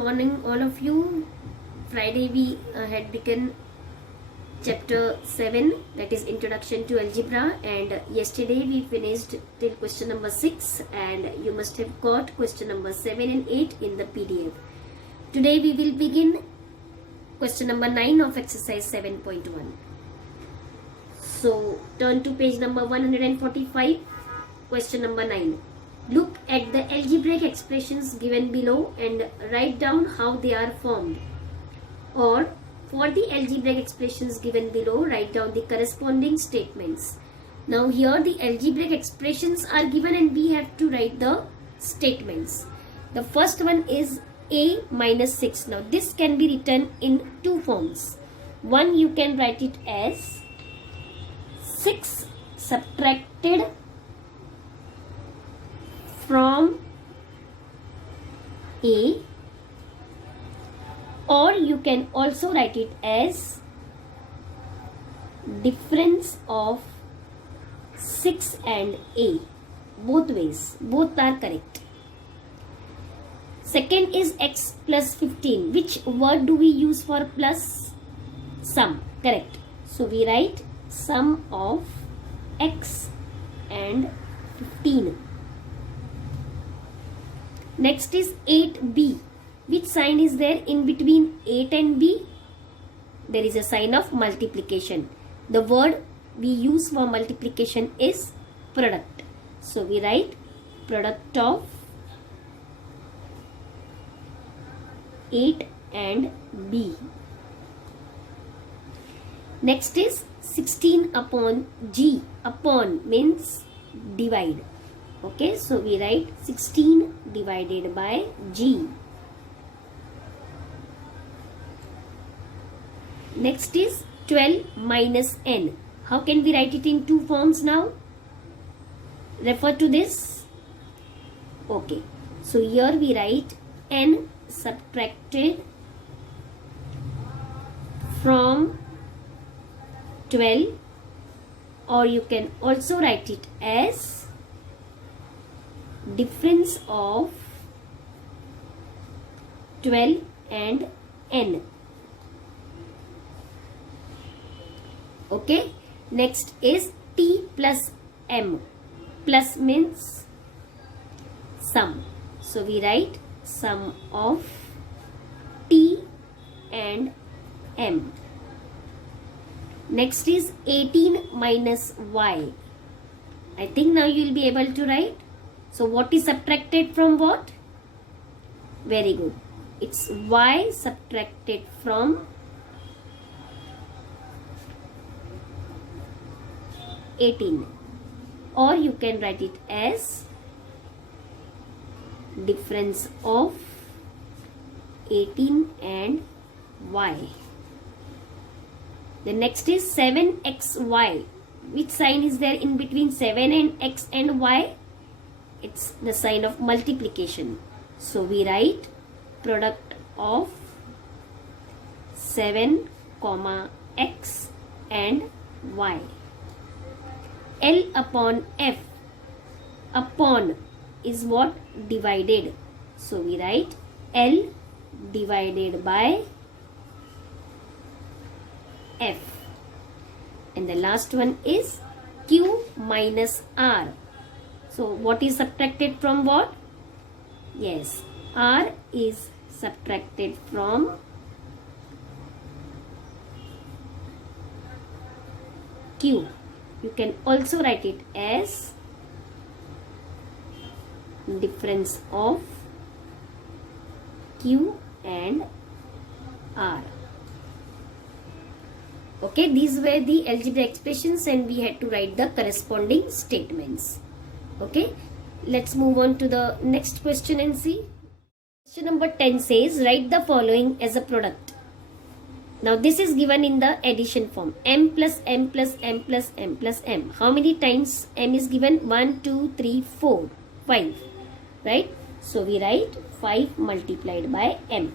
Morning all of you. Friday we had begun chapter 7, that is introduction to algebra, and yesterday we finished till question number 6, and you must have got question number 7 and 8 in the PDF. Today we will begin question number 9 of exercise 7.1. So turn to page number 145. Question number 9. Look at the algebraic expressions given below and write down how they are formed. Or, for the algebraic expressions given below, write down the corresponding statements. Now here the algebraic expressions are given and we have to write the statements. The first one is a minus 6. Now this can be written in two forms. One, you can write it as 6 subtracted from a, or you can also write it as difference of 6 and a. Both ways, both are correct. Second is x plus 15. Which word do we use for plus? Sum, correct. So we write sum of x and 15. Next is 8b. Which sign is there in between 8 and b? There is a sign of multiplication. The word we use for multiplication is product. So we write product of 8 and b. Next is 16 upon g. Upon means divide. Okay, so we write 16 divided by g. Next is 12 minus n. How can we write it in two forms now? Refer to this. Okay, so here we write n subtracted from 12, or you can also write it as difference of 12 and n. Okay, next is t plus m. Plus means sum. So we write sum of t and m. Next is 18 minus y. I think now you will be able to write. So what is subtracted from what? Very good. It's y subtracted from 18. Or you can write it as difference of 18 and y. The next is 7xy. Which sign is there in between 7 and x and y? It's the sign of multiplication. So we write product of 7, x and y. L upon f. Upon is what? Divided. So we write L divided by f. And the last one is q minus r. So what is subtracted from what? Yes, r is subtracted from q. You can also write it as difference of q and r. Okay, these were the algebraic expressions and we had to write the corresponding statements. Okay, let's move on to the next question and see. Question number 10 says, write the following as a product. Now this is given in the addition form. M plus m plus m plus m plus m. How many times m is given? 1, 2, 3, 4, 5. Right? So we write 5 multiplied by m.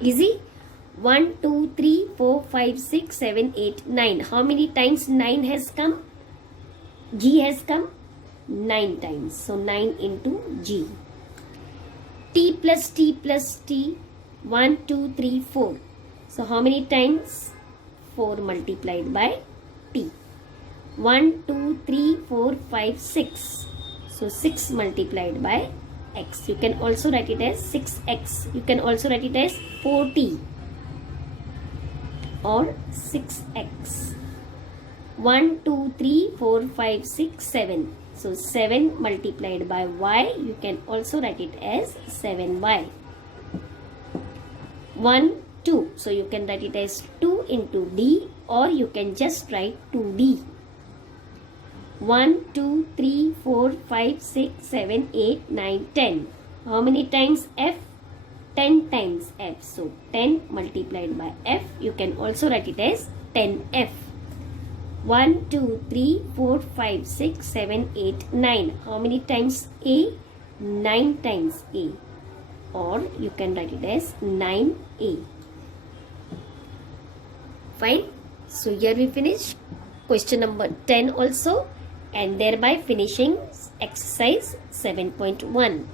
Easy? 1, 2, 3, 4, 5, 6, 7, 8, 9. How many times 9 has come? G has come 9 times. So 9 into G. t plus t plus t, 1 2 3 4. So how many times? 4 multiplied by t. 1 2 3 4 5 6. So 6 multiplied by x. You can also write it as 6x. You can also write it as 4t or 6x. 1 2 3 4 5 6 7. So 7 multiplied by y, you can also write it as 7y. 1 2. So you can write it as 2 into d, or you can just write 2d. 1 2 3 4 5 6 7 8 9 10. How many times f? 10 times f. So 10 multiplied by f, you can also write it as 10f. 1 2 3 4 5 6 7 8 9. How many times a? 9 times a, or you can write it as 9a. Fine. So here we finish question number 10 also, and thereby finishing exercise 7.1.